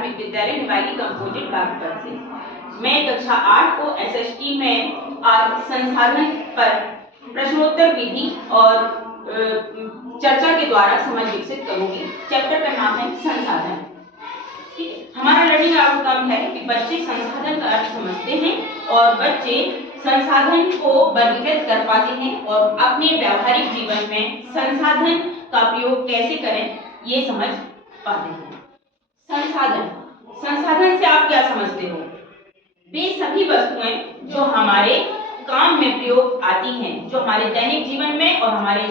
प्राथमिक विद्यालय निवाली कंपोजिट बागपत से। मैं कक्षा 8 को एसएसटी में आज संसाधन पर प्रश्नोत्तर विधि और चर्चा के द्वारा समझ विकसित करूंगी। चैप्टर का नाम है संसाधन। हमारा लर्निंग आउटकम है कि बच्चे संसाधन का अर्थ समझते हैं और बच्चे संसाधन को वर्गीकृत कर पाते हैं और अपने व्यावहारिक जीवन में संसाधन का प्रयोग कैसे करें ये समझ पाते हैं। संसाधन से आप क्या समझते हो? वे सभी वस्तुएं जो हमारे काम में प्रयोग आती हैं, जो हमारे दैनिक जीवन में और हमारे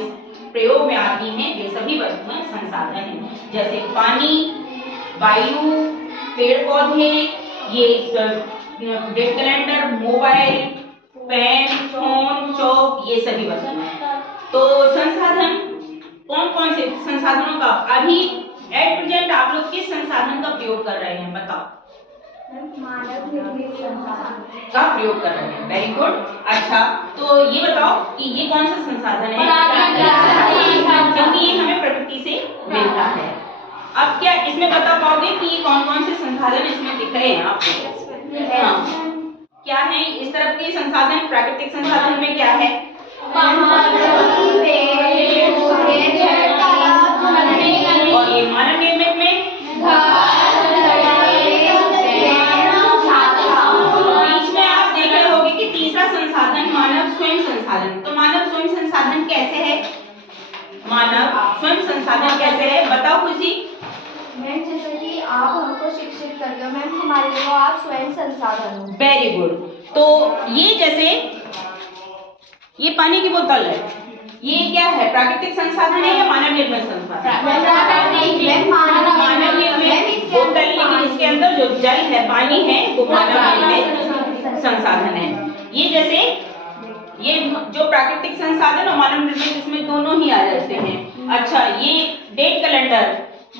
प्रयोग में आती हैं, वे सभी वस्तुएं संसाधन हैं। जैसे पानी, वायु, पेड़ पौधे, ये date calendar, mobile, pen, phone, chalk, ये सभी वस्तुएं। तो संसाधन कौन कौन से संसाधनों का अभी एट प्रेजेंट आप लोग किस संसाधन का प्रयोग कर रहे हैं बताओ? मानव निर्मित संसाधन का प्रयोग कर रहे हैं। Very good. अच्छा, तो ये बताओ कि ये कौन सा संसाधन है? क्योंकि ये हमें प्रकृति से मिलता है। अब क्या इसमें बता पाओगे कि ये कौन कौन से संसाधन इसमें दिख रहे हैं आपको? हाँ, क्या है इस तरफ के संसाधन? प्राकृतिक संसाधन में क्या है? और ये मानव निर्मित में बीच में आप देख रहे होगे कि तीसरा संसाधन मानव स्वयं संसाधन। तो मानव स्वयं संसाधन कैसे है? मानव स्वयं संसाधन कैसे है बताओ खुशी? मैम जैसे कि आप हमको शिक्षित करते हो मैम, हमारे लिए आप स्वयं संसाधन हो। Very good. तो ये जैसे ये पानी की बोतल है, ये क्या है? प्राकृतिक संसाधन है या मानव निर्मित संसाधन? मानव निर्मित बोतल, लेकिन इसके अंदर जो जल है, पानी है, वो मानव निर्मित संसाधन है। ये जैसे ये जो प्राकृतिक संसाधन और मानव निर्मित, इसमें दोनों ही आ जाते हैं। अच्छा, ये डेट कैलेंडर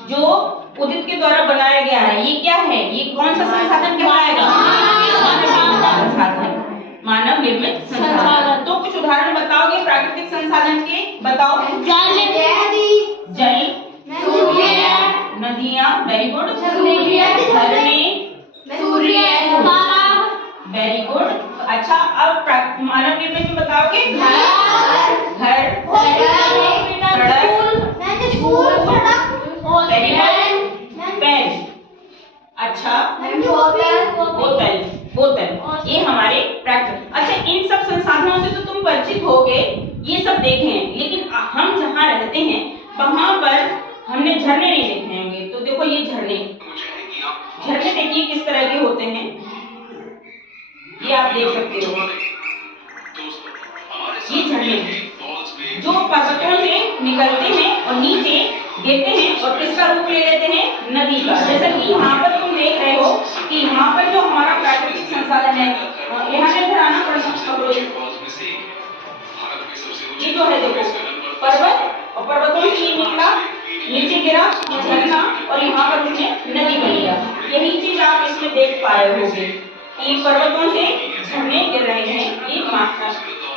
जो उदित के द्वारा बनाया गया है, ये क्या है? ये कौन सा संसाधन कहलाएगा? मानव निर्मित संसाधन। तो कुछ उदाहरण बताओगे प्राकृतिक संसाधन के? बताओ। जल, नदियाँ, वेरी गुड। झरने, वेरी गुड। अच्छा, अब मानव निर्मित में बताओगे? घर, पेन। अच्छा, बोतल, ये हमारे प्राकृतिक। अच्छा, इन सब संसाधनों से तो तुम परिचित होगे, ये सब देखे हैं, लेकिन हम जहाँ रहते हैं वहां पर हमने झरने नहीं देखे होंगे। तो देखो ये झरने देखिए किस तरह के होते हैं, ये आप देख सकते हो। ये झरने जो पर्वतों से निकलते हैं और नीचे गिरते हैं और किसका रूप ले लेते हैं? नदी का। जैसा कि यहाँ पर तुम देख रहे हो कि यहाँ पर जो हमारा प्राकृतिक संसाधन है, यहाँ से आना पड़ेगा। ये जो है देखो पर्वत, और पर्वतों से ये निकला, नीचे गिरा झरना, और यहाँ पर उसने नदी बन गया। यही चीज आप इसमें देख पा रहे होगे कि पर्वतों से झरने गिर रहे हैं।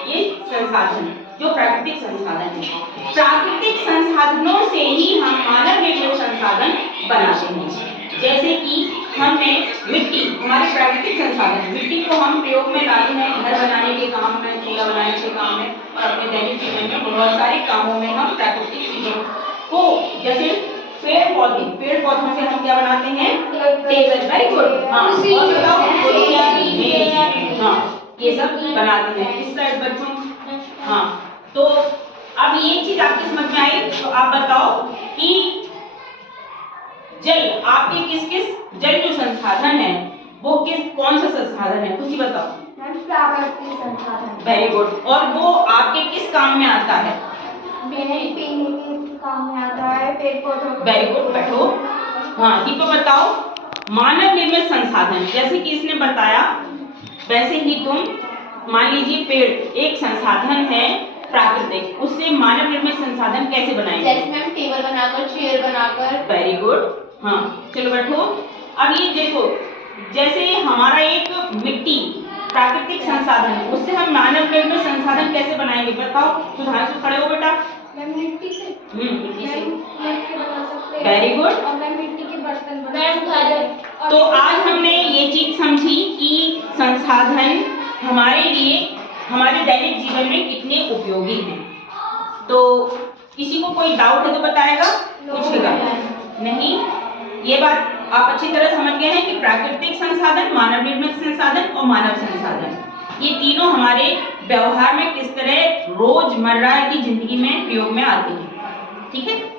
ये संसाधन जो प्राकृतिक संसाधन है। प्राकृतिक संसाधनों से ही हम मानव निर्मित संसाधन बनाते हैं। जैसे कि हमने मिट्टी, हमारे प्राकृतिक संसाधन, मिट्टी को हम प्रयोग में लाते हैं घर बनाने के काम में, चूल्हा बनाने के काम में, और अपने दैनिक जीवन में बहुत सारे कामों में हम प्राकृतिक चीजों को, जैसे पेड़ पौधों से हम क्या बनाते हैं? टेबल। Very good. हाँ, और बताओ हाँ, ये सब बनाते हैं। इस तरह बच्चों, हाँ, तो अब ये चीज आपकी समझ में आई। तो आप बताओ कि जल, आपके किस किस जल जो संसाधन है वो कौन सा संसाधन है? कुछ बताओ। प्राकृतिक संसाधन। Very good. और वो आपके किस काम में आता है? पीने के काम में आता है, पेड़ पौधों। वेरी गुड, बैठो। हाँ, ये तो बताओ मानव निर्मित संसाधन, जैसे कि इसने बताया वैसे ही तुम मान लीजिए पेड़ एक संसाधन है प्राकृतिक, उससे मानव निर्मित संसाधन कैसे बनाएंगे? जैसे मैम टेबल बनाकर, चेयर बनाकर। Very good. हाँ, चलो बैठो। अब ये देखो, जैसे हमारा एक मिट्टी प्राकृतिक संसाधन है, उससे हम मानव निर्मित संसाधन कैसे बनाएंगे बताओ? सुधार से खड़े हो बेटा। मिट्टी से। मिट्टी से बना सकते हैं। Very good. और मिट्टी के बर्तन बना सकते हैं। संसाधन हमारे लिए हमारे दैनिक जीवन में कितने उपयोगी हैं। तो किसी को कोई डाउट है तो बताएगा, पूछेगा? नहीं, ये बात आप अच्छी तरह समझ गए हैं कि प्राकृतिक संसाधन, मानव निर्मित संसाधन और मानव संसाधन, ये तीनों हमारे व्यवहार में किस तरह रोजमर्रा की जिंदगी में प्रयोग में आते हैं। ठीक है।